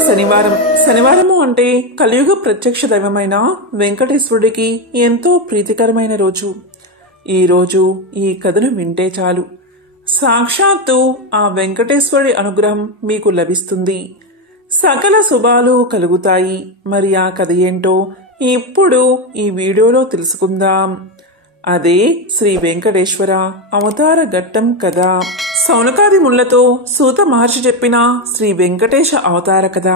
శనివారము అంటే కలియుగ ప్రత్యక్ష దైవమైన వెంకటేశ్వరుడికి ఎంతో ప్రీతికరమైన రోజు. ఈ రోజు ఈ కథను వింటే చాలు, సాక్షాత్తు ఆ వెంకటేశ్వరుడి అనుగ్రహం మీకు లభిస్తుంది. సకల శుభాలు కలుగుతాయి. మరి ఆ కథ ఏంటో ఇప్పుడు ఈ వీడియోలో తెలుసుకుందాం. అదే శ్రీ వెంకటేశ్వర అవతార ఘట్టం కథ. సౌనకాది ముళ్లతో సూత మహర్షి చెప్పిన శ్రీ వెంకటేశ అవతార కథ.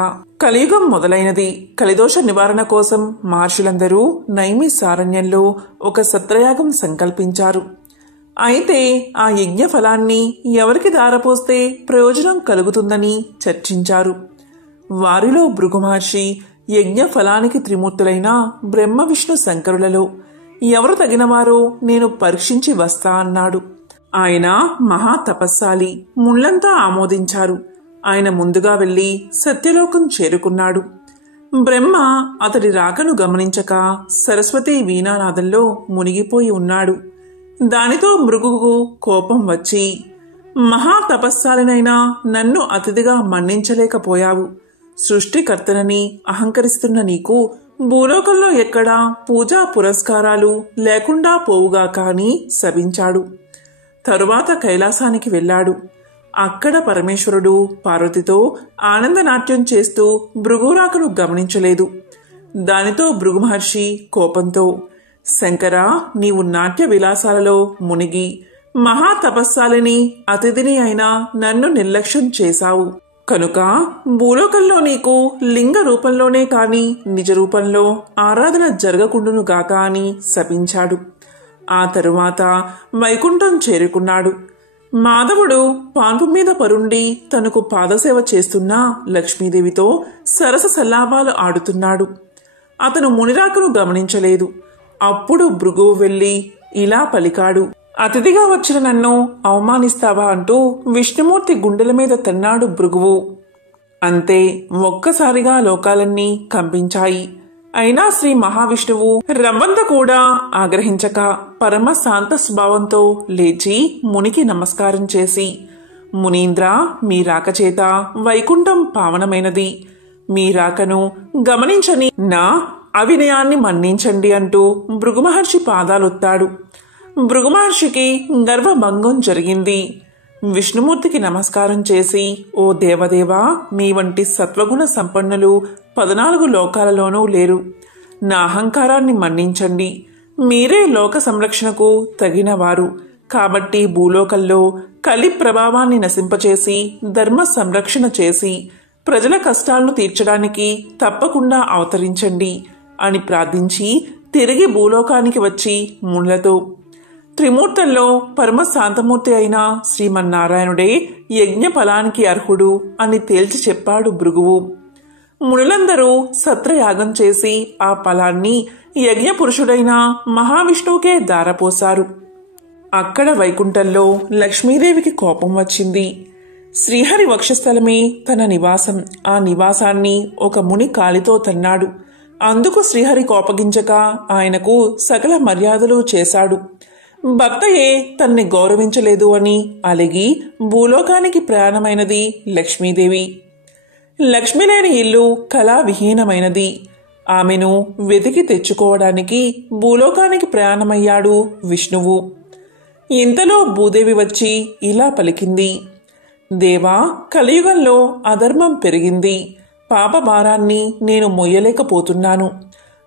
కలియుగం మొదలైనది. కలిదోష నివారణ కోసం మహర్షులందరూ నైమిసారణ్యంలో ఒక సత్రయాగం సంకల్పించారు. అయితే ఆ యజ్ఞ ఫలాన్ని ఎవరికి దారపోస్తే ప్రయోజనం కలుగుతుందని చర్చించారు. వారిలో భృగు మహర్షి యజ్ఞ ఫలానికి త్రిమూర్తులైన బ్రహ్మ విష్ణు శంకరులలో ఎవరు తగినవారో నేను పరీక్షించి వస్తా అన్నాడు. ఆయన మహా తపస్సాలి. ముళ్లంతా ఆమోదించారు. ఆయన ముందుగా వెళ్లి సత్యలోకం చేరుకున్నాడు. బ్రహ్మ అతడి రాకను గమనించక సరస్వతి వీణానాదంలో మునిగిపోయి ఉన్నాడు. దానితో భృగుకు కోపం వచ్చి, మహా తపస్సాలినైనా నన్ను అతిథిగా మన్నించలేకపోయావు. సృష్టికర్తనని అహంకరిస్తున్న నీకు భూలోకంలో ఎక్కడా పూజా పురస్కారాలు లేకుండా పోవుగా కాని శపించాడు. తరువాత కైలాసానికి వెళ్లాడు. అక్కడ పరమేశ్వరుడు పార్వతితో ఆనందనాట్యం చేస్తూ భృగురాకను గమనించలేదు. దానితో భృగు మహర్షి కోపంతో, శంకరా, నీవు నాట్య విలాసాలలో మునిగి మహా తపస్సాలిని అతిథిని అయినా నన్ను నిర్లక్ష్యం చేశావు. కనుక భూలోకంలో నీకు లింగ రూపంలోనే కాని నిజ రూపంలో ఆరాధన జరగకుండును గాక అని శపించాడు. ఆ తరువాత వైకుంఠం చేరుకున్నాడు. మాధవుడు పాన్పు మీద పరుండి తనకు పాదసేవ చేస్తున్న లక్ష్మీదేవితో సరస సల్లాపాలు ఆడుతున్నాడు. అతను మునిరాకను గమనించలేదు. అప్పుడు భృగువు వెళ్లి ఇలా పలికాడు, అతిథిగా వచ్చిన నన్ను అవమానిస్తావా అంటూ విష్ణుమూర్తి గుండెల మీద తన్నాడు భృగువు. అంతే, ఒక్కసారిగా లోకాలన్నీ కంపించాయి. అయినా శ్రీ మహావిష్ణువు రవ్వంత కూడా ఆగ్రహించక పరమ శాంత స్వభావంతో లేచి మునికి నమస్కారం చేసి, మునీంద్ర, మీ రాకచేత వైకుంఠం పావనమైనది. మీ రాకను గమనించని నా అవినయాన్ని మన్నించండి అంటూ భృగుమహర్షి పాదాలొత్తాడు. భృగుమహర్షికి గర్వభంగం జరిగింది. విష్ణుమూర్తికి నమస్కారం చేసి, ఓ దేవదేవా, మీ వంటి సత్వగుణ సంపన్నులు 14 లోకాలలోనూ లేరు. నా అహంకారాన్ని మన్నించండి. మీరే లోక సంరక్షణకు తగినవారు. కాబట్టి భూలోకంలో కలి ప్రభావాన్ని నశింపచేసి ధర్మ సంరక్షణ చేసి ప్రజల కష్టాలను తీర్చడానికి తప్పకుండా అవతరించండి అని ప్రార్థించి తిరిగి భూలోకానికి వచ్చి మునులతో, త్రిమూర్తుల్లో పరమశాంతమూర్తి అయిన శ్రీమన్నారాయణుడే యజ్ఞ ఫలానికి అర్హుడు అని తేల్చి చెప్పాడు భృగువు. మునులందరూ సత్రయాగం చేసి ఆ ఫలాన్ని యజ్ఞ పురుషుడైన మహావిష్ణువుకే దారపోశారు. అక్కడ వైకుంఠంలో లక్ష్మీదేవికి కోపం వచ్చింది. శ్రీహరి వక్షస్థలమే తన నివాసం. ఆ నివాసాన్ని ఒక ముని కాలితో తన్నాడు. అందుకు శ్రీహరి కోపగించక ఆయనకు సకల మర్యాదలు చేశాడు. భక్తయే తన్ని గౌరవించలేదు అని అలిగి భూలోకానికి ప్రయాణమైనది లక్ష్మీదేవి. లక్ష్మి లేని ఇల్లు కళావిహీనమైనది. ఆమెను వెతికి తెచ్చుకోవడానికి భూలోకానికి ప్రయాణమయ్యాడు విష్ణువు. ఇంతలో భూదేవి వచ్చి ఇలా పలికింది, దేవా, కలియుగంలో అధర్మం పెరిగింది. పాప భారాన్ని నేను మొయ్యలేకపోతున్నాను.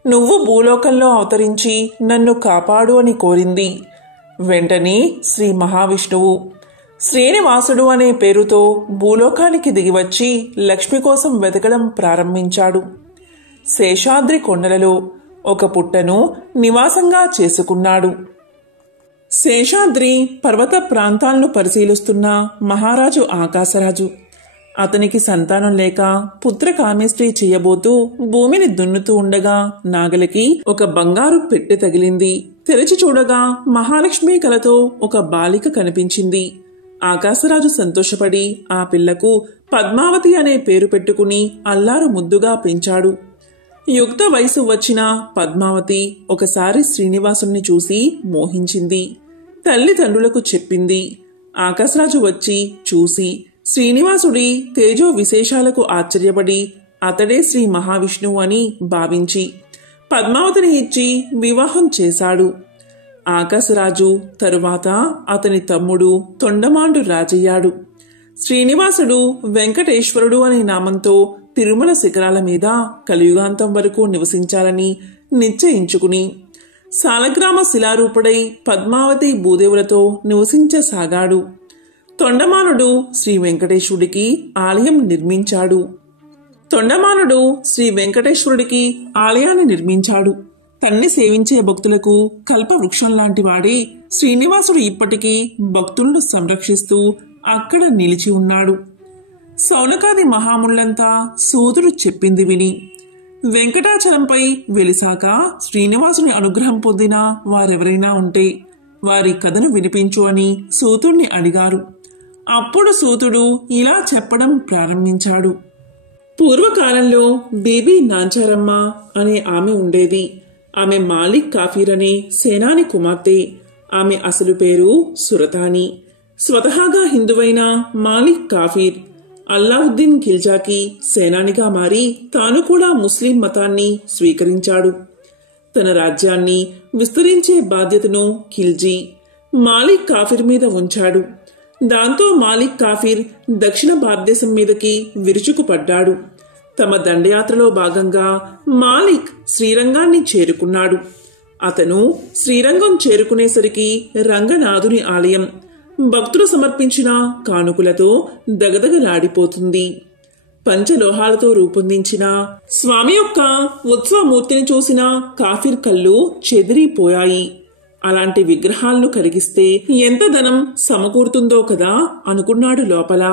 నువ్వు భూలోకంలో అవతరించి నన్ను కాపాడు అని కోరింది. వెంటనే శ్రీ మహావిష్ణువు శ్రీనివాసుడు అనే పేరుతో భూలోకానికి దిగివచ్చి లక్ష్మి కోసం వెతకడం ప్రారంభించాడు. శేషాద్రి కొండలలో ఒక పుట్టను నివాసంగా చేసుకున్నాడు. శేషాద్రి పర్వత ప్రాంతాలను పరిశీలిస్తున్న మహారాజు ఆకాశరాజు. అతనికి సంతానం లేక పుత్ర కామేష్టి చేయబోతూ భూమిని దున్నుతూ ఉండగా నాగలికి ఒక బంగారు పెట్టె తగిలింది. తెరిచి చూడగా మహాలక్ష్మి కలతో ఒక బాలిక కనిపించింది. ఆకాశరాజు సంతోషపడి ఆ పిల్లకు పద్మావతి అనే పేరు పెట్టుకుని అల్లారు ముద్దుగా పెంచాడు. యుక్త వయసు వచ్చిన పద్మావతి ఒకసారి శ్రీనివాసుణ్ణి చూసి మోహించింది. తల్లిదండ్రులకు చెప్పింది. ఆకాశరాజు వచ్చి చూసి శ్రీనివాసుడి తేజో విశేషాలకు ఆశ్చర్యపడి అతడే శ్రీ మహావిష్ణువు అని భావించి పద్మావతిని ఇచ్చి వివాహం చేశాడు. ఆకాశరాజు తరువాత అతని తమ్ముడు తొండమాండు రాజయ్యాడు. శ్రీనివాసుడు వెంకటేశ్వరుడు అనే నామంతో తిరుమల శిఖరాల మీద కలియుగాంతం వరకు నివసించాలని నిశ్చయించుకుని సాలగ్రామ శిలారూపుడై పద్మావతి భూదేవులతో నివసించసాగాడు. తొండమానుడు శ్రీ వెంకటేశ్వరుడికి ఆలయం నిర్మించాడు. ఆలయాన్ని నిర్మించాడు. తన్ని సేవించే భక్తులకు కల్పవృక్షం లాంటి వాడే శ్రీనివాసుడు ఇప్పటికీ భక్తులను సంరక్షిస్తూ అక్కడ నిలిచి ఉన్నాడు. సౌనకాది మహాములంతా సూతుడు చెప్పింది విని వెంకటాచలంపై వెలిసాక శ్రీనివాసుని అనుగ్రహం పొందిన వారెవరైనా ఉంటే వారి కథను వినిపించు అని సూతుడిని అడిగారు. అప్పుడు సూతుడు ఇలా చెప్పడం ప్రారంభించాడు. పూర్వకాలంలో బీబీ నాంచారమ్మ అనే ఆమె ఉండేది. ఆమె మాలిక్ కాఫీర్ అనే సేనాని కుమార్తె. ఆమె అసలు పేరు సురతాని. స్వతహాగా హిందువైన మాలిక్ కాఫీర్ అల్లావుద్దీన్ ఖిల్జాకి సేనానిగా మారి తాను కూడా ముస్లిం మతాన్ని స్వీకరించాడు. తన రాజ్యాన్ని విస్తరించే బాధ్యతను ఖిల్జీ మాలిక్ కాఫీర్ మీద ఉంచాడు. దాంతో మాలిక్ కాఫీర్ దక్షిణ భారతదేశం మీదకి విరుచుకుపడ్డాడు. తమ దండయాత్రలో భాగంగా మాలిక్ శ్రీరంగాన్ని చేరుకున్నాడు. అతను శ్రీరంగం చేరుకునేసరికి రంగనాథుని ఆలయం భక్తులు సమర్పించిన కానుకలతో దగదగలాడిపోతుంది. పంచలోహాలతో రూపొందించిన స్వామి యొక్క ఉత్సవమూర్తిని చూసిన కాఫీర్ కళ్ళు చెదిరిపోయాయి. అలాంటి విగ్రహాలను కరిగిస్తే ఎంత ధనం సమకూరుతుందో కదా అనుకున్నాడు లోపల.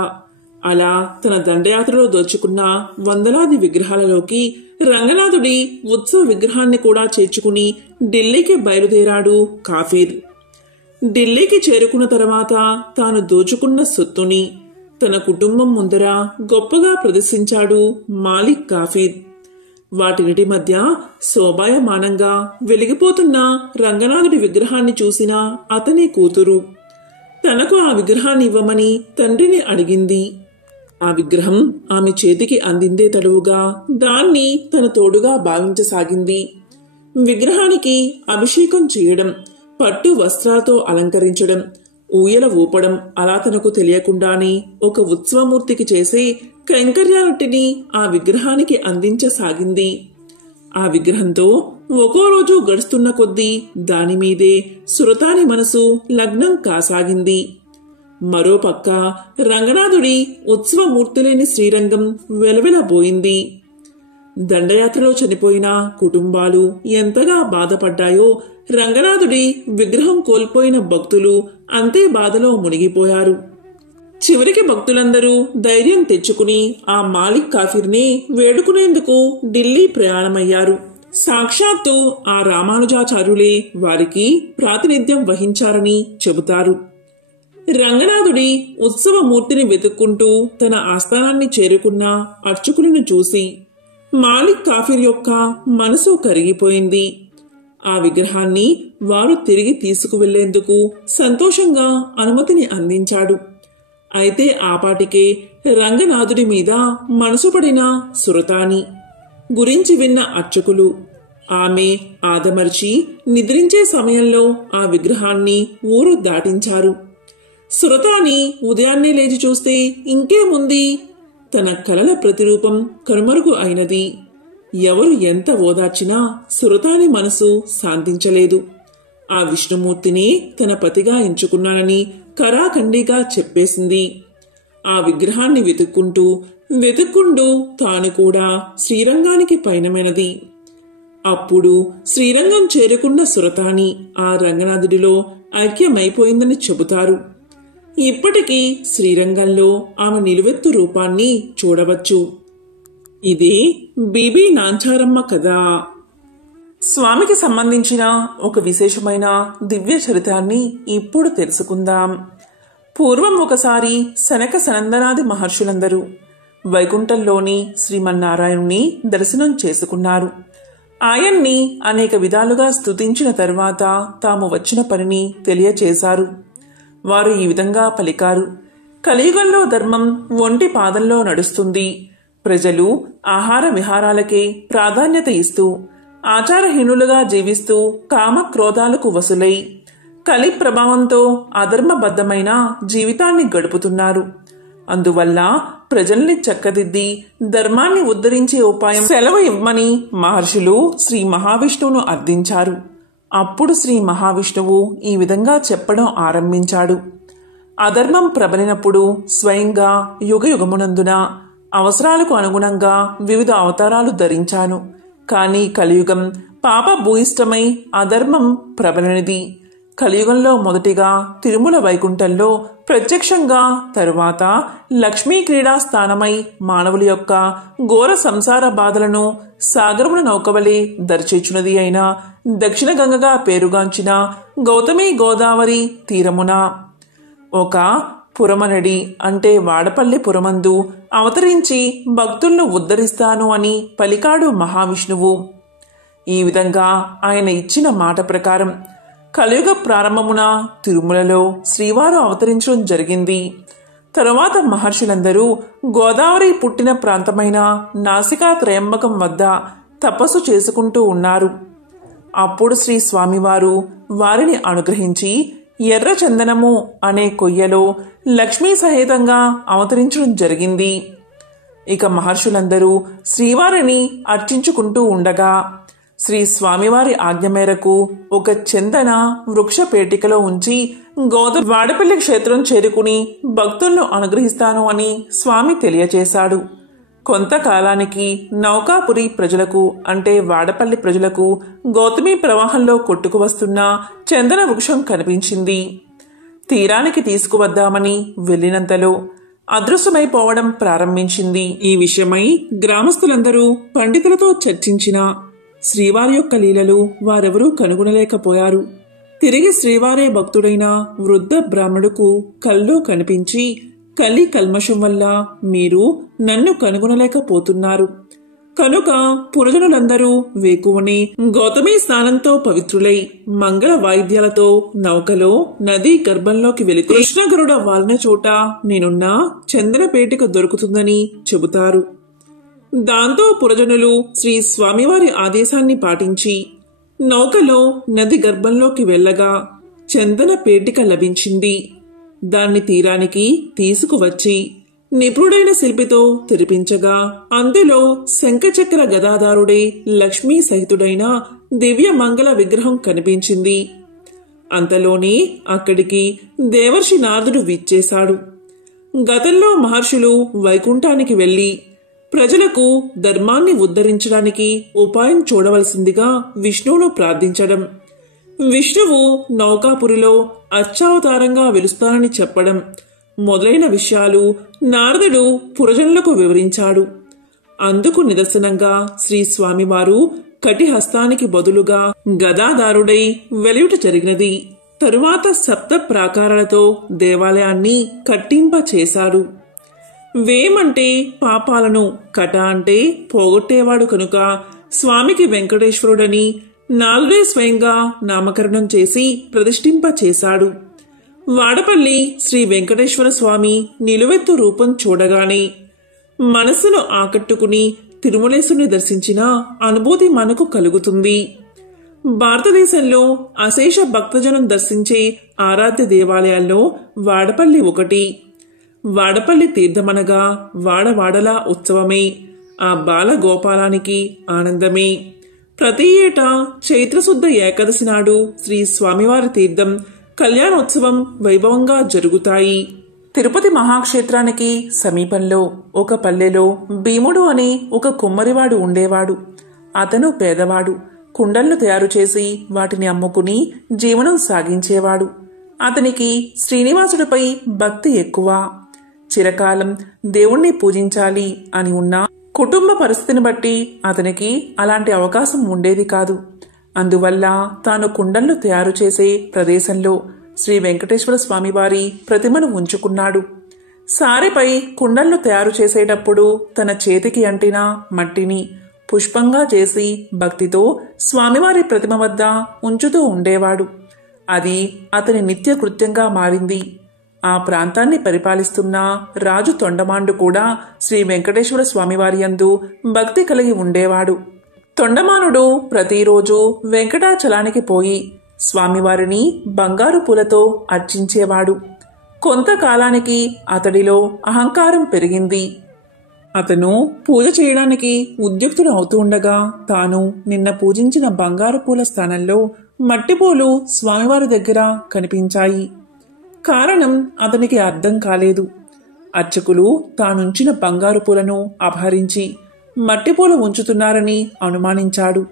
అలా తన దండయాత్రలో దోచుకున్న వందలాది విగ్రహాలలోకి రంగనాథుడి ఉత్సవ విగ్రహాన్ని కూడా చేర్చుకుని ఢిల్లీకి బయలుదేరాడు కాఫీర్. ఢిల్లీకి చేరుకున్న తర్వాత తాను దోచుకున్న సొత్తుని తన కుటుంబం ముందర గొప్పగా ప్రదర్శించాడు మాలిక్ కాఫీర్. వాటినిటి మధ్య శోభాయమానంగా వెలిగిపోతున్న రంగనాథుడి విగ్రహాన్ని చూసిన అతని కూతురు తనకు ఆ విగ్రహాన్ని ఇవ్వమని తండ్రిని అడిగింది. ఆ విగ్రహం ఆమె చేతికి అందిందే తడువుగా దాన్ని తన తోడుగా భావించసాగింది. విగ్రహానికి అభిషేకం చేయడం, పట్టు వస్త్రాలతో అలంకరించడం, ఊయల ఊపడం అలా తనకు తెలియకుండానే ఒక ఉత్సవమూర్తికి చేసే కైంకర్యాలన్నిటినీ ఆ విగ్రహానికి అందించసాగింది. ఆ విగ్రహంతో ఒక్కో రోజు గడుస్తున్న కొద్దీ దానిమీదే సురతాని మనసు లగ్నం కాసాగింది. మరోపక్క రంగనాథుడి ఉత్సవమూర్తిలేని శ్రీరంగం వెలవెలబోయింది. దండయాత్రలో చనిపోయిన కుటుంబాలు ఎంతగా బాధపడ్డాయో రంగనాథుడి విగ్రహం కోల్పోయిన భక్తులు అంతే బాధలో మునిగిపోయారు. చివరికి భక్తులందరూ ధైర్యం తెచ్చుకుని ఆ మాలిక్ కాఫీర్ని వేడుకునేందుకు ఢిల్లీ ప్రయాణమయ్యారు. సాక్షాత్తు ఆ రామానుజాచార్యులే వారికి ప్రాతినిధ్యం వహించారని చెబుతారు. రంగనాథుడి ఉత్సవమూర్తిని వెతుక్కుంటూ తన ఆస్థానాన్ని చేరుకున్న అర్చకులను చూసి మాలిక్ కాఫీర్ యొక్క మనసు కరిగిపోయింది. ఆ విగ్రహాన్ని వారు తిరిగి తీసుకువెళ్లేందుకు సంతోషంగా అనుమతిని అందించాడు. అయితే ఆపాటికే రంగనాథుడి మీద మనసు పడిన సురతాని గురించి విన్న అర్చకులు ఆమె ఆదమర్చి నిద్రించే సమయంలో ఆ విగ్రహాన్ని ఊరు దాటించారు. సురతాని ఉదయాన్నే లేచి చూస్తే ఇంకేముంది, తన కలల ప్రతిరూపం కనుమరుగు అయినది. ఎవరు ఎంత ఓదార్చినా సురతాని మనసు శాంతించలేదు. ఆ విష్ణుమూర్తిని తన పతిగా ఎంచుకున్నానని కరాఖండిగా చెప్పేసింది. ఆ విగ్రహాన్ని వెతుక్కుంటూ తాను కూడా శ్రీరంగానికి పయనమైనది. అప్పుడు శ్రీరంగం చేరుకున్న సురతాని ఆ రంగనాథుడిలో ఐక్యమైపోయిందని చెబుతారు. ఇప్పటికీ శ్రీరంగంలో ఆమె నిలువెత్తు రూపాన్ని చూడవచ్చు. ఇది బీబీ నాంచారమ్మ కథ. స్వామికి సంబంధించిన ఒక విశేషమైన దివ్య చరిత్రాన్ని ఇప్పుడు తెలుసుకుందాం. పూర్వం ఒకసారి సనక సనందనాది మహర్షులందరూ వైకుంఠంలోని శ్రీమన్నారాయణుని దర్శనం చేసుకున్నారు. ఆయన్ని అనేక విధాలుగా స్తుతించిన తరువాత తాము వచ్చిన పనిని తెలియచేశారు. వారు ఈ విధంగా పలికారు: కలియుగంలో ధర్మం ఒంటి పాదంలో నడుస్తుంది. ప్రజలు ఆహార విహారాలకే ప్రాధాన్యత ఇస్తూ ఆచారహీనులుగా జీవిస్తూ కామక్రోధాలకు వసులై కలి ప్రభావంతో అధర్మబద్ధమైన జీవితాన్ని గడుపుతున్నారు. అందువల్ల ప్రజల్ని చక్కదిద్ది ధర్మాన్ని ఉద్ధరించే ఉపాయం సెలవు ఇవ్వమని మహర్షులు శ్రీ మహావిష్ణువును అర్థించారు. అప్పుడు శ్రీ మహావిష్ణువు ఈ విధంగా చెప్పడం ఆరంభించాడు. అధర్మం ప్రబలినప్పుడు స్వయంగా యుగయుగమునందున అవసరాలకు అనుగుణంగా వివిధ అవతారాలు ధరించాను. కానీ కలియుగం పాప భూయిష్టమై అధర్మం ప్రబలనిది. కలియుగంలో మొదటిగా తిరుమల వైకుంఠంలో ప్రత్యక్షంగా, తరువాత లక్ష్మీ క్రీడా స్థానమై మానవుల యొక్క ఘోర సంసార బాధలను సాగరమున నౌకవలే దర్చేచున్నది అయిన దక్షిణ గంగగా పేరుగాంచిన గౌతమి గోదావరి తీరమున ఒక పురమనడి అంటే వాడపల్లి పురమందు అవతరించి భక్తులను ఉద్ధరిస్తాను అని పలికాడు మహావిష్ణువు. ఈ విధంగా ఆయన ఇచ్చిన మాట ప్రకారం కలియుగ ప్రారంభమున తిరుమలలో శ్రీవారు అవతరించడం జరిగింది. తరువాత మహర్షులందరూ గోదావరి పుట్టిన ప్రాంతమైన నాసికా త్రయంబకం వద్ద తపస్సు చేసుకుంటూ ఉన్నారు. అప్పుడు శ్రీ స్వామివారు వారిని అనుగ్రహించి ఎర్ర చందనము అనే కొయ్యలో లక్ష్మీ సహితంగా అవతరించడం జరిగింది. ఇక మహర్షులందరూ శ్రీవారిని అర్చించుకుంటూ ఉండగా శ్రీ స్వామివారి ఆజ్ఞ మేరకు ఒక చందన వృక్ష పేటికలో ఉంచి వాడపల్లి క్షేత్రం చేరుకుని భక్తులను అనుగ్రహిస్తాను అని స్వామి తెలియచేశాడు. కొంతకాలానికి నౌకాపురి ప్రజలకు అంటే వాడపల్లి ప్రజలకు గౌతమి ప్రవాహంలో కొట్టుకువస్తున్న చందన వృక్షం కనిపించింది. తీరానికి తీసుకువద్దామని వెళ్ళినంతలో అదృశ్యమైపోవడం ప్రారంభించింది. ఈ విషయమై గ్రామస్తులందరూ పండితులతో చర్చించిన శ్రీవారి యొక్క లీలలు వారెవరూ కనుగొనలేకపోయారు. తిరిగి శ్రీవారే భక్తుడైన వృద్ధ బ్రాహ్మణుకు కల్లో కనిపించి, కలి కల్మషం వల్ల మీరు నన్ను కనుగొనలేకపోతున్నారు కనుక పురజనులందరూ వేకువని గౌతమి స్నానంతో పవిత్రులై మంగళ వాయిద్యాలతో నౌకలో నదీ గర్భంలోకి వెళితే కృష్ణగరుడ వాలిన చోట నేనున్న చందనపేటిక దొరుకుతుందని చెబుతారు. దాంతో పురజనులు శ్రీ స్వామివారి ఆదేశాన్ని పాటించి నౌకలో నది గర్భంలోకి వెళ్ళగా చందన పేటిక లభించింది. దాన్ని తీరానికి తీసుకువచ్చి నిపుణుడైన శిల్పితో తెరిపించగా అందులో శంఖచక్ర గదాధారుడే లక్ష్మీ సహితుడైన దివ్య మంగళ విగ్రహం కనిపించింది. అంతలోనే అక్కడికి దేవర్షి నారదుడు విచ్చేశాడు. గతంలో మహర్షులు వైకుంఠానికి వెళ్లి ప్రజలకు ధర్మాన్ని ఉద్ధరించడానికి ఉపాయం చూడవలసిందిగా విష్ణువును ప్రార్థించడం, విష్ణువు నౌకాపురిలో అర్చావతారంగా వెలుస్తానని చెప్పడం మొదలైన విషయాలు నారదుడు పురజనులకు వివరించాడు. అందుకు నిదర్శనంగా శ్రీ స్వామివారు కటిహస్తానికి బదులుగా గదాధారుడై వెలుయుట జరిగినది. తరువాత సప్త ప్రాకారాలతో దేవాలయాన్ని కట్టింప చేశాడు. వేమంటే పాపాలను, కట అంటే పోగొట్టేవాడు కనుక స్వామికి వెంకటేశ్వరుడని నాలుడే స్వయంగా నామకరణం చేసి ప్రతిష్ఠింప చేశాడు. వాడపల్లి శ్రీ వెంకటేశ్వర స్వామి నిలువెత్తు రూపం చూడగానే మనస్సును ఆకట్టుకుని తిరుమలేశుని దర్శించిన అనుభూతి మనకు కలుగుతుంది. భారతదేశంలో అశేష భక్తజనం దర్శించే ఆరాధ్య దేవాలయాల్లో వాడపల్లి ఒకటి. వాడపల్లి తీర్థమనగా వాడవాడలా ఉత్సవమే, ఆ బాలగోపాలానికి ఆనందమే. ప్రతి ఏటా చైత్రశుద్ధ ఏకాదశి నాడు శ్రీ స్వామివారి తీర్థం కళ్యాణోత్సవం వైభవంగా జరుగుతాయి. తిరుపతి మహాక్షేత్రానికి సమీపంలో ఒక పల్లెలో భీముడు అనే ఒక కుమ్మరివాడు ఉండేవాడు. అతను పేదవాడు. కుండలను తయారు చేసి వాటిని అమ్ముకుని జీవనం సాగించేవాడు. అతనికి శ్రీనివాసుడిపై భక్తి ఎక్కువ. చిరకాలం దేవుణ్ణి పూజించాలి అని ఉన్నా కుటుంబ పరిస్థితిని బట్టి అతనికి అలాంటి అవకాశం ఉండేది కాదు. అందువల్ల తాను కుండలను తయారు చేసే ప్రదేశంలో శ్రీ వెంకటేశ్వర స్వామివారి ప్రతిమను ఉంచుకున్నాడు. సారెపై కుండలను తయారు చేసేటప్పుడు తన చేతికి అంటిన మట్టిని పుష్పంగా చేసి భక్తితో స్వామివారి ప్రతిమ వద్ద ఉంచుతూ ఉండేవాడు. అది అతని నిత్య కృత్యంగా మారింది. ఆ ప్రాంతాన్ని పరిపాలిస్తున్న రాజు తొండమాండు కూడా శ్రీ వెంకటేశ్వర స్వామివారి యందు భక్తి కలిగి ఉండేవాడు. తొండమానుడు ప్రతిరోజు వెంకటాచలానికి పోయి స్వామివారిని బంగారు పూలతో అర్చించేవాడు. కొంతకాలానికి అతడిలో అహంకారం పెరిగింది. అతను పూజ చేయడానికి ఉద్యుక్తుడు అవుతూ ఉండగా తాను నిన్న పూజించిన బంగారు పూల స్థానంలో మట్టిపూలు స్వామివారి దగ్గర కనిపించాయి. కారణం అతనికి అర్థం కాలేదు. అర్చకులు తానుంచిన బంగారు పూలను అపహరించి మట్టిపూలు ఉంచుతున్నారని అనుమానించాడు.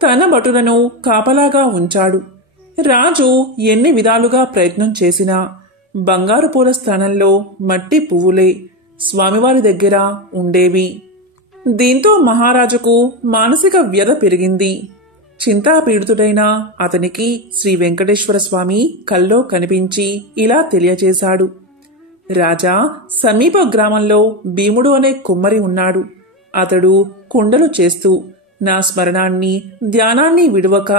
తన భటులను కాపలాగా ఉంచాడు. రాజు ఎన్ని విధాలుగా ప్రయత్నం చేసినా బంగారు పూల స్థానంలో మట్టి పువ్వులే స్వామివారి దగ్గర ఉండేవి. దీంతో మహారాజుకు మానసిక వ్యధ పెరిగింది. చింతాపీడితుడైన అతనికి శ్రీ వెంకటేశ్వర స్వామి కల్లో కనిపించి ఇలా తెలియచేశాడు. రాజా, సమీప గ్రామంలో భీముడు అనే కుమ్మరి ఉన్నాడు. అతడు కుండలు చేస్తూ నా స్మరణాన్ని ధ్యానాన్ని విడువక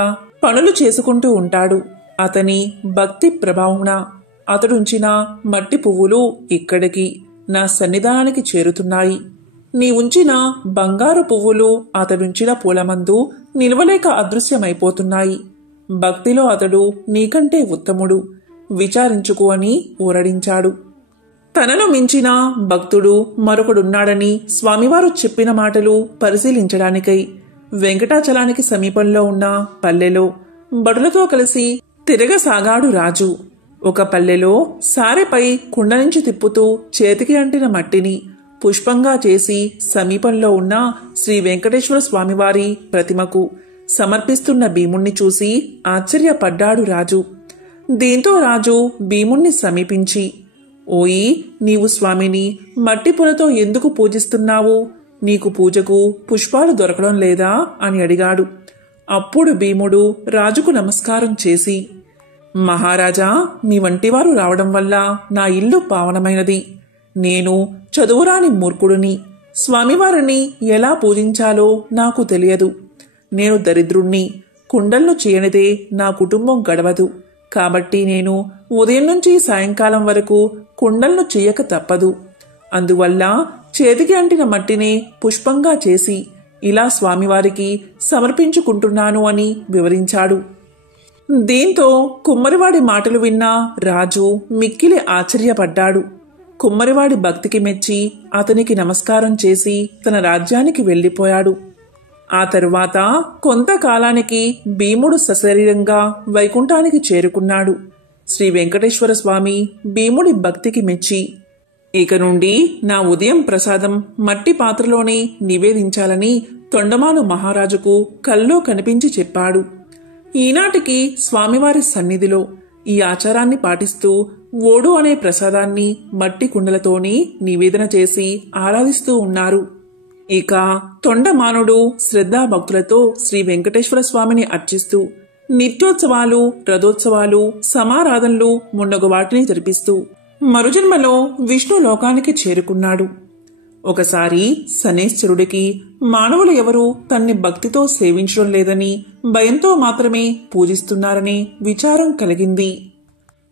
పనులు చేసుకుంటూ ఉంటాడు. అతని భక్తి ప్రభావమున అతడుంచిన మట్టి పువ్వులు ఇక్కడికి నా సన్నిధానానికి చేరుతున్నాయి. నీ ఉంచిన బంగారు పువ్వులు అతడుంచిన పూలమందు నిల్వలేక అదృశ్యమైపోతున్నాయి. భక్తిలో అతడు నీకంటే ఉత్తముడు, విచారించుకు అని ఊరడించాడు. తనను మించిన భక్తుడు మరొకడున్నాడని స్వామివారు చెప్పిన మాటలు పరిశీలించడానికై వెంకటాచలానికి సమీపంలో ఉన్న పల్లెలో బడులతో కలిసి తిరగసాగాడు రాజు. ఒక పల్లెలో సారెపై కుండ నుంచి తిప్పుతూ చేతికి అంటిన మట్టిని పుష్పంగా చేసి సమీపంలో ఉన్న శ్రీ వెంకటేశ్వర స్వామివారి ప్రతిమకు సమర్పిస్తున్న భీముణ్ణి చూసి ఆశ్చర్యపడ్డాడు రాజు. దీంతో రాజు భీముణ్ణి సమీపించి, ఓయి, నీవు స్వామిని మట్టి పూలతో ఎందుకు పూజిస్తున్నావు? నీకు పూజకు పుష్పాలు దొరకడం లేదా అని అడిగాడు. అప్పుడు భీముడు రాజుకు నమస్కారం చేసి, మహారాజా, మీ వంటివారు రావడం వల్ల నా ఇల్లు పావనమైనది. నేను చదువురాని మూర్ఖుడిని. స్వామివారిని ఎలా పూజించాలో నాకు తెలియదు. నేను దరిద్రుణ్ణి. కుండలను చేయనిదే నా కుటుంబం గడవదు. కాబట్టి నేను ఉదయం నుంచి సాయంకాలం వరకు కుండలను చేయక తప్పదు. అందువల్ల చేతికి అంటిన మట్టినే పుష్పంగా చేసి ఇలా స్వామివారికి సమర్పించుకుంటున్నాను అని వివరించాడు. దీంతో కుమ్మరివాడి మాటలు విన్న రాజు మిక్కిలి ఆశ్చర్యపడ్డాడు. కుమ్మరివాడి భక్తికి మెచ్చి అతనికి నమస్కారం చేసి తన రాజ్యానికి వెళ్లిపోయాడు. ఆ తరువాత కొంతకాలానికి భీముడు సశరీరంగా వైకుంఠానికి చేరుకున్నాడు. శ్రీ వెంకటేశ్వర స్వామి భీముడి భక్తికి మెచ్చి, ఇక నుండి నా ఉదయం ప్రసాదం మట్టి పాత్రలోనే నివేదించాలని తొండమాను మహారాజుకు కల్లో కనిపించి చెప్పాడు. ఈనాటికి స్వామివారి సన్నిధిలో ఈ ఆచారాన్ని పాటిస్తూ ఓడు అనే ప్రసాదాన్ని మట్టి కుండలతోని నివేదన చేసి ఆరాధిస్తూ ఉన్నారు. ఇక తొండమానుడు శ్రద్ధాభక్తులతో శ్రీ వెంకటేశ్వర స్వామిని అర్చిస్తూ నిత్యోత్సవాలు, రథోత్సవాలు, సమారాధనలు మున్నగు వాటిని జరిపిస్తూ మరుజన్మలో విష్ణు లోకానికి చేరుకున్నాడు. ఒకసారి శనేశ్వరుడికి మానవులు ఎవరూ తన్ని భక్తితో సేవించడం లేదని, భయంతో మాత్రమే పూజిస్తున్నారనే విచారం కలిగింది.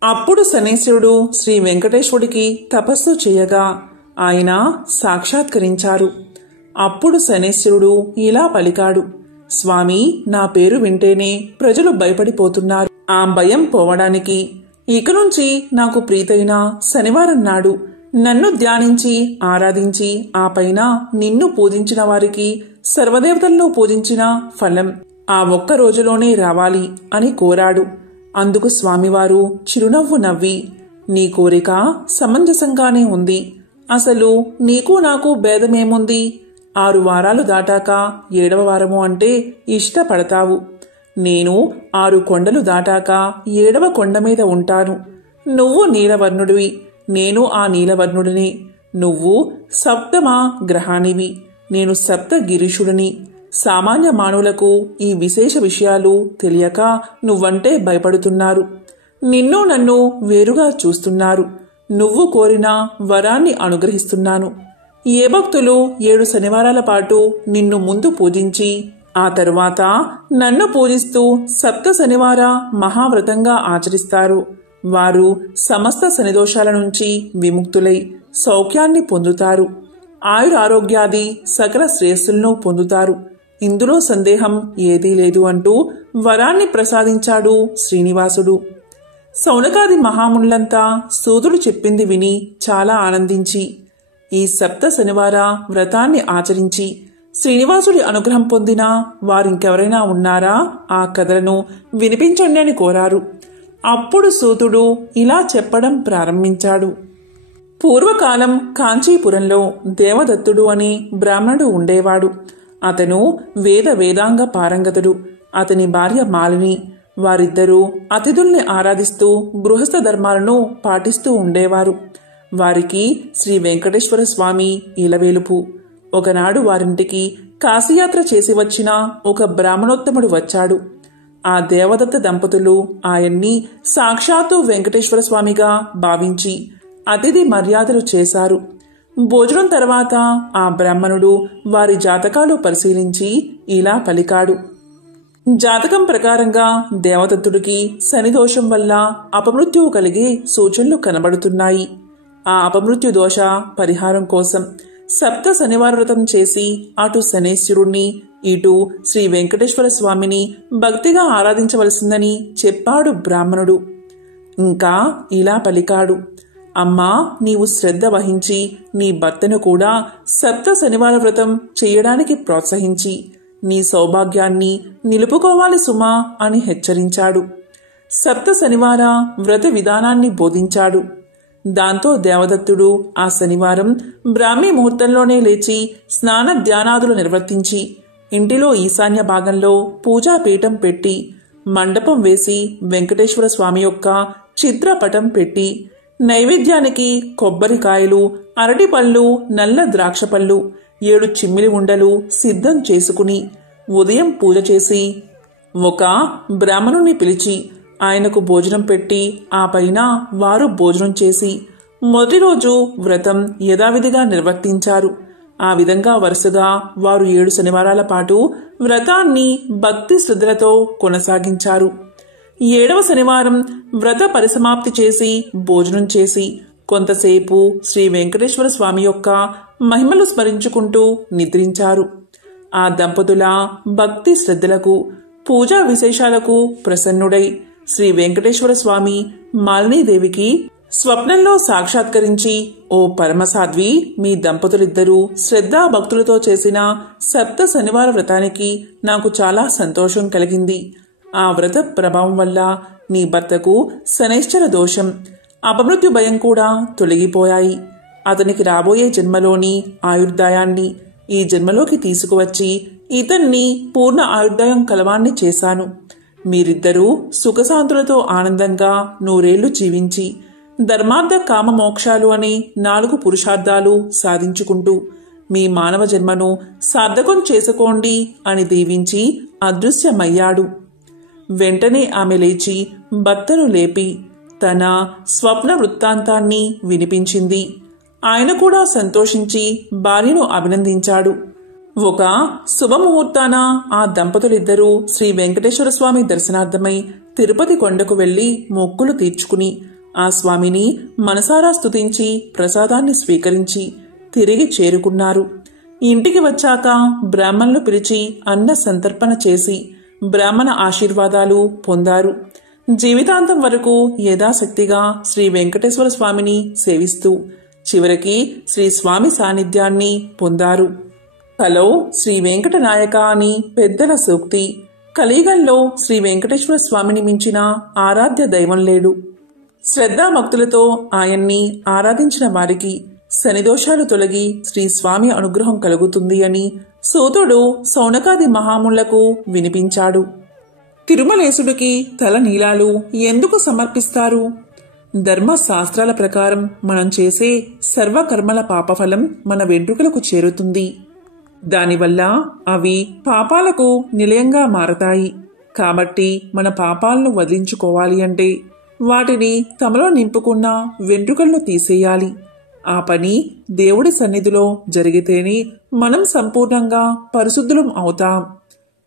అప్పుడు శనేశ్వరుడు శ్రీ వెంకటేశ్వరుడికి తపస్సు చేయగా ఆయన సాక్షాత్కరించారు. అప్పుడు శనేశ్వరుడు ఇలా పలికాడు, స్వామి, నా పేరు వింటేనే ప్రజలు భయపడిపోతున్నారు. ఆ భయం పోవడానికి ఇక నుంచి నాకు ప్రీతైన శనివారం నాడు నన్ను ధ్యానించి ఆరాధించి ఆ పైన నిన్ను పూజించిన వారికి సర్వదేవతల్లో పూజించిన ఫలం ఆ ఒక్క రోజులోనే రావాలి అని కోరాడు. అందుకు స్వామివారు చిరునవ్వు నవ్వి, నీ కోరిక సమంజసంగానే ఉంది. అసలు నీకు నాకు భేదమేముంది? 6 వారాలు దాటాక 7వ వారము అంటే ఇష్టపడతావు. నేను 6 కొండలు దాటాక 7వ కొండ మీద ఉంటాను. నువ్వు నీలవర్ణుడివి, నేను ఆ నీలవర్ణుడిని. నువ్వు సప్తమ గ్రహానివి, నేను సప్త గిరీషుడిని. సామాన్య మానవులకు ఈ విశేష విషయాలు తెలియక నువ్వంటే భయపడుతున్నారు. నిన్ను నన్ను వేరుగా చూస్తున్నారు. నువ్వు కోరిన వరాన్ని అనుగ్రహిస్తున్నాను. ఏ భక్తులు 7 శనివారాల పాటు నిన్ను ముందు పూజించి ఆ తరువాత నన్ను పూజిస్తూ సప్త శనివార మహావ్రతంగా ఆచరిస్తారు, వారు సమస్త శనిదోషాల నుంచి విముక్తులై సౌఖ్యాన్ని పొందుతారు. ఆయురారోగ్యాది సకల శ్రేయస్సులను పొందుతారు. ఇందులో సందేహం ఏదీ లేదు అంటూ వరాన్ని ప్రసాదించాడు శ్రీనివాసుడు. సౌనకాది మహామునులంతా సూతుడు చెప్పింది విని చాలా ఆనందించి ఈ సప్త శనివార వ్రతాన్ని ఆచరించి శ్రీనివాసుడి అనుగ్రహం పొందిన వారింకెవరైనా ఉన్నారా, ఆ కథలను వినిపించండి అని కోరారు. అప్పుడు సూతుడు ఇలా చెప్పడం ప్రారంభించాడు. పూర్వకాలం కాంచీపురంలో దేవదత్తుడు అని బ్రాహ్మణుడు ఉండేవాడు. అతను వేదాంగ పారంగతుడు. అతని భార్య మాలిని. వారిద్దరూ అతిథుల్ని ఆరాధిస్తూ గృహస్థ ధర్మాలను పాటిస్తూ ఉండేవారు. వారికి శ్రీ వెంకటేశ్వర స్వామి ఇలవేలుపు. ఒకనాడు వారింటికి కాశీయాత్ర చేసి వచ్చిన ఒక బ్రాహ్మణోత్తముడు వచ్చాడు. ఆ దేవదత్త దంపతులు ఆయన్ని సాక్షాత్తు వెంకటేశ్వర స్వామిగా భావించి అతిథి మర్యాదలు చేశారు. భోజనం తర్వాత ఆ బ్రాహ్మణుడు వారి జాతకాలు పరిశీలించి ఇలా పలికాడు. జాతకం ప్రకారంగా దేవదత్తుడికి శనిదోషం వల్ల అపమృత్యువు కలిగే సూచనలు కనబడుతున్నాయి. ఆ అపమృత్యు దోష పరిహారం కోసం సప్త శనివార వ్రతం చేసి అటు శనేశ్వరుణ్ణి ఇటు శ్రీ వెంకటేశ్వర స్వామిని భక్తిగా ఆరాధించవలసిందని చెప్పాడు బ్రాహ్మణుడు. ఇంకా ఇలా పలికాడు. అమ్మా, నీవు శ్రద్ధ వహించి నీ భర్తను కూడా సప్త శనివార వ్రతం చేయడానికి ప్రోత్సహించి నీ సౌభాగ్యాన్ని నిలుపుకోవాలి సుమా అని హెచ్చరించాడు. సప్త శనివార వ్రత విధానాన్ని బోధించాడు. దాంతో దేవదత్తుడు ఆ శనివారం బ్రాహ్మీ ముహూర్తంలోనే లేచి స్నాన ధ్యానాదులు నిర్వర్తించి ఇంటిలో ఈశాన్య భాగంలో పూజాపీఠం పెట్టి మండపం వేసి వెంకటేశ్వర స్వామి యొక్క చిత్రపటం పెట్టి నైవేద్యానికి కొబ్బరికాయలు, అరటిపళ్ళు, నల్ల ద్రాక్ష పళ్ళు, 7 చిమ్మిలి ఉండలు సిద్ధం చేసుకుని ఉదయం పూజ చేసి ఒక బ్రాహ్మణుణ్ణి పిలిచి ఆయనకు భోజనం పెట్టి ఆ పైన వారు భోజనం చేసి మొదటి రోజు వ్రతం యథావిధిగా నిర్వర్తించారు. ఆ విధంగా వరుసగా వారు 7 శనివారాల పాటు వ్రతాన్ని భక్తి శ్రద్ధలతో కొనసాగించారు. 7వ శనివారం వ్రత పరిసమాప్తి చేసి భోజనం చేసి కొంతసేపు శ్రీ వెంకటేశ్వర స్వామి యొక్క మహిమలు స్మరించుకుంటూ నిద్రించారు. ఆ దంపతుల భక్తి శ్రద్ధలకు, పూజా విశేషాలకు ప్రసన్నుడై శ్రీ వెంకటేశ్వర స్వామి మాలినీదేవికి స్వప్నంలో సాక్షాత్కరించి, ఓ పరమసాధ్వి, మీ దంపతులిద్దరూ శ్రద్ధా భక్తులతో చేసిన సప్త శనివార వ్రతానికి నాకు చాలా సంతోషం కలిగింది. ఆ వ్రత ప్రభావం వల్ల నీ భర్తకు శనైశ్చర దోషం, అపమృత్యు భయం కూడా తొలగిపోయాయి. అతనికి రాబోయే జన్మలోని ఆయుర్దాయాన్ని ఈ జన్మలోకి తీసుకువచ్చి ఇతన్ని పూర్ణ ఆయుర్దాయం కలవాన్ని చేశాను. మీరిద్దరూ సుఖశాంతులతో ఆనందంగా 100 ఏళ్లు జీవించి ధర్మార్థ కామ మోక్షాలు అనే 4 పురుషార్థాలు సాధించుకుంటూ మీ మానవ జన్మను సార్థకం చేసుకోండి అని దీవించి అదృశ్యమయ్యాడు. వెంటనే ఆమె లేచి భర్తను లేపి తన స్వప్న వృత్తాంతాన్ని వినిపించింది. ఆయన కూడా సంతోషించి భార్యను అభినందించాడు. ఒక శుభముహూర్తాన ఆ దంపతులిద్దరూ శ్రీ వెంకటేశ్వర స్వామి దర్శనార్థమై తిరుపతి కొండకు వెళ్లి మొక్కులు తీర్చుకుని ఆ స్వామిని మనసారా స్తుతించి ప్రసాదాన్ని స్వీకరించి తిరిగి చేరుకున్నారు. ఇంటికి వచ్చాక బ్రాహ్మణులు పిలిచి అన్న సంతర్పణ చేసి బ్రాహ్మణ ఆశీర్వాదాలు పొందారు. జీవితాంతం వరకు యథాశక్తిగా శ్రీ వెంకటేశ్వర స్వామిని సేవిస్తూ చివరికి శ్రీ స్వామి సాన్నిధ్యాన్ని పొందారు. హలో శ్రీ వెంకటనాయక అని పెద్దల సూక్తి. కలియుగంలో శ్రీ వెంకటేశ్వర స్వామిని మించిన ఆరాధ్య దైవం లేడు. శ్రద్ధాభక్తులతో ఆయన్ని ఆరాధించిన వారికి శనిదోషాలు తొలగి శ్రీ స్వామి అనుగ్రహం కలుగుతుంది అని సూతుడు సౌనకాది మహాముళ్లకు వినిపించాడు. తిరుమలేశుడికి తల నీలాలు ఎందుకు సమర్పిస్తారు? ధర్మశాస్త్రాల ప్రకారం మనం చేసే సర్వకర్మల పాపఫలం మన వెంట్రుకలకు చేరుతుంది. దానివల్ల అవి పాపాలకు నిలయంగా మారతాయి. కాబట్టి మన పాపాలను వదిలించుకోవాలి అంటే వాటిని తమలో నింపుకున్న వెంట్రుకలను తీసేయాలి. ఆ పని దేవుడి సన్నిధిలో జరిగితేనే మనం సంపూర్ణంగా పరిశుద్ధులం అవుతాం.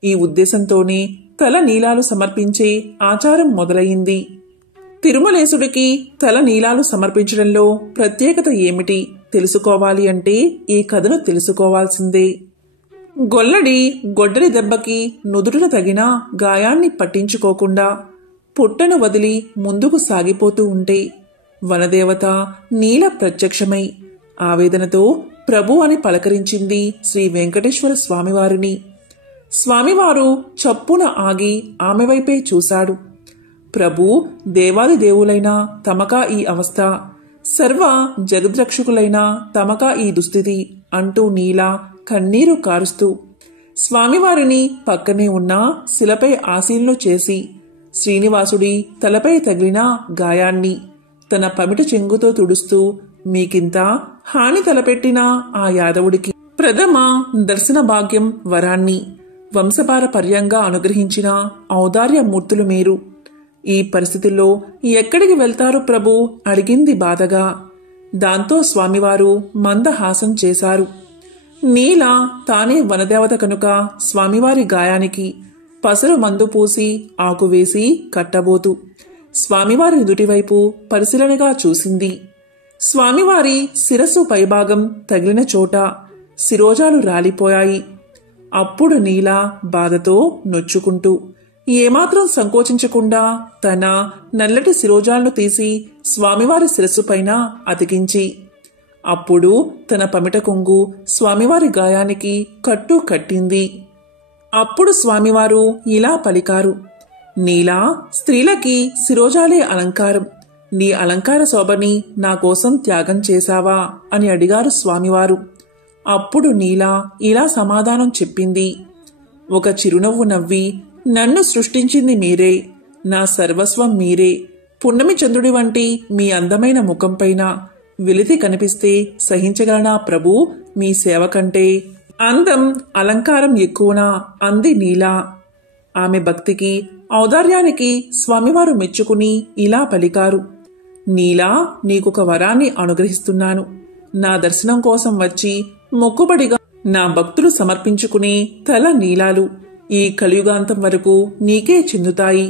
ఈ ఉద్దేశంతోనే తల నీలాలు సమర్పించే ఆచారం మొదలైంది. తిరుమలేశుడికి తల నీలాలు సమర్పించడంలో ప్రత్యేకత ఏమిటి తెలుసుకోవాలి అంటే ఈ కథను తెలుసుకోవాల్సిందే. గొల్లడి గొడ్డలి దెబ్బకి నుదుటిన తగిన గాయాన్ని పట్టించుకోకుండా పుట్టను వదిలి ముందుకు సాగిపోతూ ఉంటే వనదేవత నీల ప్రత్యక్షమై ఆవేదనతో ప్రభు అని పలకరించింది శ్రీ వెంకటేశ్వర స్వామివారిని. స్వామివారు చప్పున ఆగి ఆమె వైపే చూశాడు. ప్రభు, దేవాది దేవులైన తమకా ఈ అవస్థ, సర్వ జగద్రక్షకులైన తమకా ఈ దుస్థితి అంటూ నీల కన్నీరు కారుస్తూ స్వామివారిని పక్కనే ఉన్న శిలపై ఆసీనులు చేసి శ్రీనివాసుడి తలపై తగిలిన గాయాన్ని తన పమిట చెంగుతో తుడుస్తూ, మీకింత హాని తలపెట్టిన ఆ యాదవుడికి ప్రథమ దర్శన భాగ్యం వరాన్ని వంశపారపర్యంగా అనుగ్రహించిన ఔదార్యమూర్తులు మీరు. ఈ పరిస్థితుల్లో ఎక్కడికి వెళ్తారు ప్రభు అడిగింది బాధగా. దాంతో స్వామివారు మందహాసం చేశారు. నీల తానే వనదేవత కనుక స్వామివారి గాయానికి పసరు మందు పూసి ఆకువేసి కట్టబోతూ స్వామివారి నుదుటివైపు పరిశీలనగా చూసింది. స్వామివారి శిరస్సు పైభాగం తగిలిన చోట శిరోజాలు రాలిపోయాయి. అప్పుడు నీల బాధతో నొచ్చుకుంటూ ఏమాత్రం సంకోచించకుండా తన నల్లటి శిరోజాలను తీసి స్వామివారి శిరస్సుపైన అతికించి అప్పుడు తన పమిట కొంగు స్వామివారి గాయానికి కట్టు కట్టింది. అప్పుడు స్వామివారు ఇలా పలికారు, నీలా, స్త్రీలకి శిరోజాలే అలంకారం. నీ అలంకార శోభని నా కోసం త్యాగం చేశావా అని అడిగారు స్వామివారు. అప్పుడు నీల ఇలా సమాధానం చెప్పింది. ఒక చిరునవ్వు నవ్వి, నన్ను సృష్టించింది మీరే, నా సర్వస్వం మీరే. పున్నమి చంద్రుడి వంటి మీ అందమైన ముఖంపైన వెలితి కనిపిస్తే సహించగలనా ప్రభు? మీ సేవ కంటే అందం, అలంకారం ఎక్కువనా అంది నీల. ఆమె భక్తికి, ఔదార్యానికి స్వామివారు మెచ్చుకుని ఇలా పలికారు, నీలా, నీకొక వరాన్ని అనుగ్రహిస్తున్నాను. నా దర్శనం కోసం వచ్చి మొక్కుబడిగా నా భక్తులు సమర్పించుకునే తల నీలాలు ఈ కలియుగాంతం వరకు నీకే చెందుతాయి.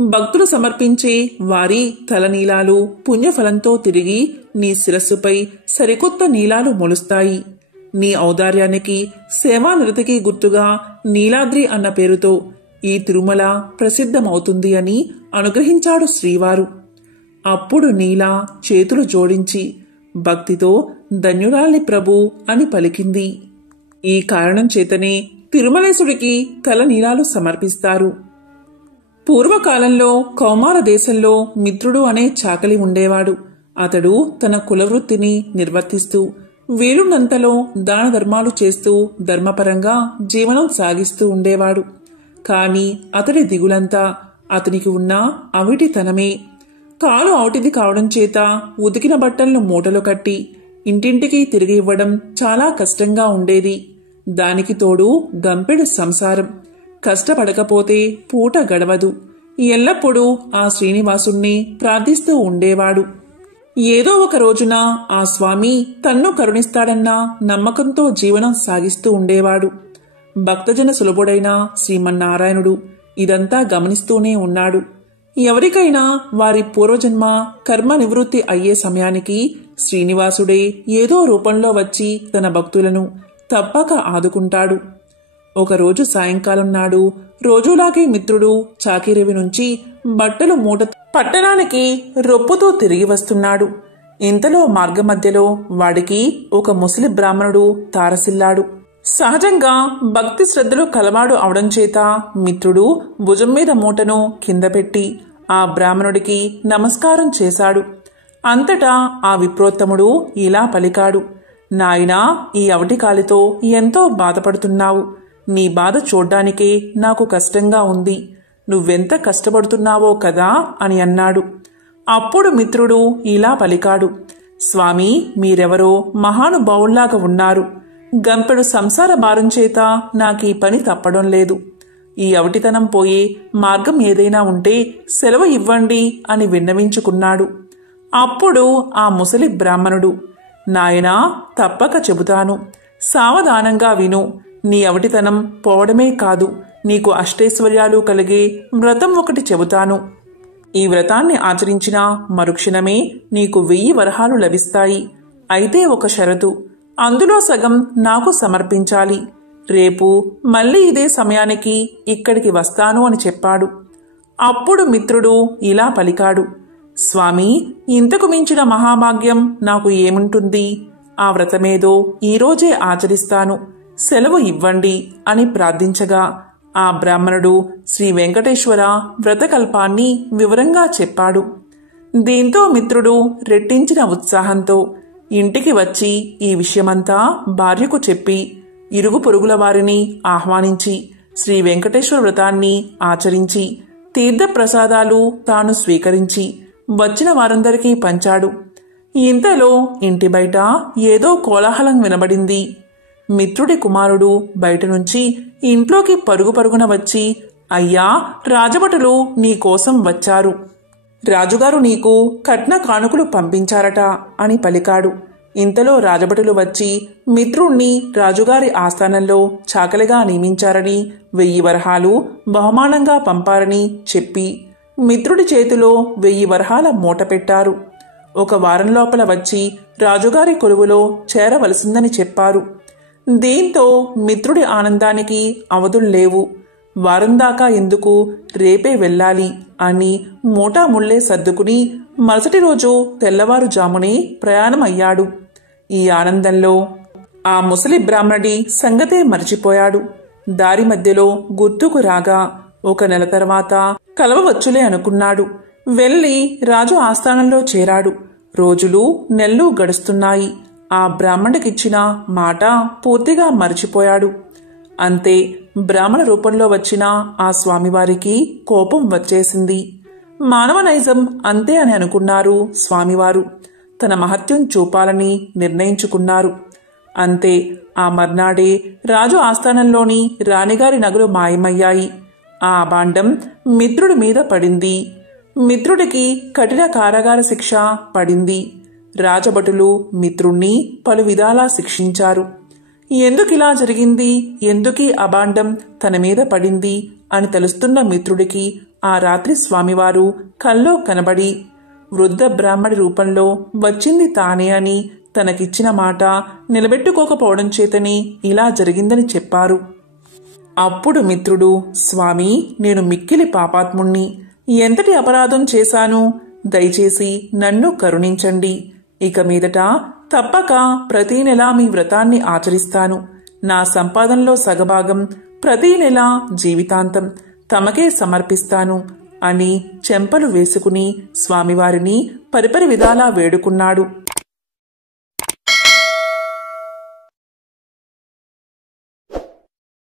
భక్తులు సమర్పించే వారి తల నీలాలు పుణ్యఫలంతో తిరిగి నీ శిరస్సుపై సరికొత్త నీలాలు మొలుస్తాయి. నీ ఔదార్యానికి, సేవానిరతికి గుర్తుగా నీలాద్రి అన్న పేరుతో ఈ తిరుమల ప్రసిద్ధమవుతుంది అని అనుగ్రహించాడు శ్రీవారు. అప్పుడు నీల చేతులు జోడించి భక్తితో ధన్యురాలి ప్రభు అని పలికింది. ఈ కారణం చేతనే తిరుమలేశుడికి తల నీలాలు సమర్పిస్తారు. పూర్వకాలంలో కౌమార దేశంలో మిత్రుడు అనే చాకలి ఉండేవాడు. అతడు తన కులవృత్తిని నిర్వర్తిస్తూ వీలున్నంతలో దాన ధర్మాలు చేస్తూ ధర్మపరంగా జీవనం సాగిస్తూ ఉండేవాడు. కాని అతడి దిగులంతా అతనికి ఉన్న అవిటితనమే. కాలు ఔటిది కావడం చేత ఉతికిన బట్టలను మూటలు కట్టి ఇంటింటికి తిరిగి ఇవ్వడం చాలా కష్టంగా ఉండేది. దానికి తోడు గంపెడు సంసారం. కష్టపడకపోతే పూట గడవదు. ఎల్లప్పుడూ ఆ శ్రీనివాసుణ్ణి ప్రార్థిస్తూ ఉండేవాడు. ఏదో ఒక రోజున ఆ స్వామి తన్ను కరుణిస్తాడన్న నమ్మకంతో జీవనం సాగిస్తూ ఉండేవాడు. భక్తజన సులభుడైన శ్రీమన్నారాయణుడు ఇదంతా గమనిస్తూనే ఉన్నాడు. ఎవరికైనా వారి పూర్వజన్మ కర్మ నివృత్తి అయ్యే సమయానికి శ్రీనివాసుడే ఏదో రూపంలో వచ్చి తన భక్తులను తప్పక ఆదుకుంటాడు. ఒకరోజు సాయంకాలం నాడు రోజులాగే మిత్రుడు చాకిరేవి నుంచి బట్టలు మూట పట్టణానికి రొప్పుతూ తిరిగి వస్తున్నాడు. ఇంతలో మార్గమధ్యలో వాడికి ఒక ముసలి బ్రాహ్మణుడు తారసిల్లాడు. సహజంగా భక్తి శ్రద్ధలు కలవాడు అవడం చేత మిత్రుడు భుజం మీద మూటను కింద పెట్టి ఆ బ్రాహ్మణుడికి నమస్కారం చేశాడు. అంతటా ఆ విప్రోత్తముడు ఇలా పలికాడు, నాయనా, ఈ అవటికాలితో ఎంతో బాధపడుతున్నావు. నీ బాధ చూడ్డానికే నాకు కష్టంగా ఉంది. నువ్వెంత కష్టపడుతున్నావో కదా అని అన్నాడు. అప్పుడు మిత్రుడు ఇలా పలికాడు, స్వామి, మీరెవరో మహానుభావుల్లాగా ఉన్నారు. గంపెడు సంసార భారం చేత నాకీ పని తప్పడం లేదు. ఈ అవటితనం పోయే మార్గం ఏదైనా ఉంటే సెలవు ఇవ్వండి అని విన్నవించుకున్నాడు. అప్పుడు ఆ ముసలి బ్రాహ్మణుడు, నాయనా, తప్పక చెబుతాను. సావధానంగా విను. నీ అవటితనం పోవడమే కాదు, నీకు అష్టైశ్వర్యాలు కలిగే వ్రతం ఒకటి చెబుతాను. ఈ వ్రతాన్ని ఆచరించిన మరుక్షణమే నీకు 1000 వరహాలు లభిస్తాయి. అయితే ఒక షరతు, అందులో సగం నాకు సమర్పించాలి. రేపు మళ్ళీ ఇదే సమయానికి ఇక్కడికి వస్తాను అని చెప్పాడు. అప్పుడు మిత్రుడు ఇలా పలికాడు, స్వామి, ఇంతకు మించిన మహాభాగ్యం నాకు ఏముంటుంది? ఆ వ్రతమేదో ఈరోజే ఆచరిస్తాను, సెలవు ఇవ్వండి అని ప్రార్థించగా ఆ బ్రాహ్మణుడు శ్రీ వెంకటేశ్వర వ్రతకల్పాన్ని వివరంగా చెప్పాడు. దీంతో మిత్రుడు రెట్టించిన ఉత్సాహంతో ఇంటికి వచ్చి ఈ విషయమంతా భార్యకు చెప్పి ఇరుగు పొరుగుల వారిని ఆహ్వానించి శ్రీ వెంకటేశ్వర వ్రతాన్ని ఆచరించి తీర్థప్రసాదాలు తాను స్వీకరించి వచ్చిన వారందరికీ పంచాడు. ఇంతలో ఇంటి బయట ఏదో కోలాహలం వినబడింది. మిత్రుడి కుమారుడు బయట నుంచి ఇంట్లోకి పరుగు పరుగున వచ్చి, అయ్యా, రాజభటులు నీకోసం వచ్చారు. రాజుగారు నీకు కట్న కానుకలు పంపించారట అని పలికాడు. ఇంతలో రాజభటులు వచ్చి మిత్రుణ్ణి రాజుగారి ఆస్థానంలో చాకలిగా నియమించారని 1000 వరహాలు బహుమానంగా పంపారని చెప్పి మిత్రుడి చేతిలో 1000 వరహాల మూట పెట్టారు. ఒక వారం లోపల వచ్చి రాజుగారి కొలువులో చేరవలసిందని చెప్పారు. దీంతో మిత్రుడి ఆనందానికి అవధుల్లేవు. వారం దాకా ఎందుకు, రేపే వెళ్ళాలి అని మూటాముళ్లే సర్దుకుని మరుసటి రోజు తెల్లవారుజామునే ప్రయాణమయ్యాడు. ఈ ఆనందంలో ఆ ముసలి బ్రాహ్మణుడి సంగతే మరిచిపోయాడు. దారి మధ్యలో గుర్తుకు రాగా 1 నెల తర్వాత కలవవచ్చులే అనుకున్నాడు. వెళ్ళి రాజు ఆస్థానంలో చేరాడు. రోజులు నెలలు గడుస్తున్నాయి. ఆ బ్రాహ్మణుడికిచ్చిన మాట పూర్తిగా మరిచిపోయాడు. అంతే, బ్రాహ్మణ రూపంలో వచ్చిన ఆ స్వామివారికి కోపం వచ్చేసింది. మానవ నైజం అంతే అని అనుకున్నారు స్వామివారు. తన మహత్యం చూపాలని నిర్ణయించుకున్నారు. అంతే, ఆ మర్నాడే రాజు ఆస్థానంలోని రాణిగారి నగలు మాయమయ్యాయి. ఆ అభాండం మిత్రుడి మీద పడింది. మిత్రుడికి కఠిన కారాగార శిక్ష పడింది. రాజభటులు మిత్రుణ్ణి పలు విధాలా శిక్షించారు. ఎందుకిలా జరిగింది, ఎందుకీ అభాండం తన మీద పడింది అని తెలుస్తున్న మిత్రుడికి ఆ రాత్రి స్వామివారు కల్లో కనబడి వృద్ధ బ్రాహ్మడి రూపంలో వచ్చింది తానే అని, తనకిచ్చిన మాట నిలబెట్టుకోకపోవడం చేతని ఇలా జరిగిందని చెప్పారు. అప్పుడు మిత్రుడు, స్వామి, నేను మిక్కిలి పాపాత్ముణ్ణి. ఎంతటి అపరాధం చేశాను? దయచేసి నన్ను కరుణించండి. ఇక మీదట తప్పక ప్రతీ నెలా మీ వ్రతాన్ని ఆచరిస్తాను. నా సంపాదనలో సగభాగం ప్రతీ నెల జీవితాంతం తమకే సమర్పిస్తాను అని చెంపలు వేసుకుని స్వామివారిని పరిపరి విధాలా వేడుకున్నాడు.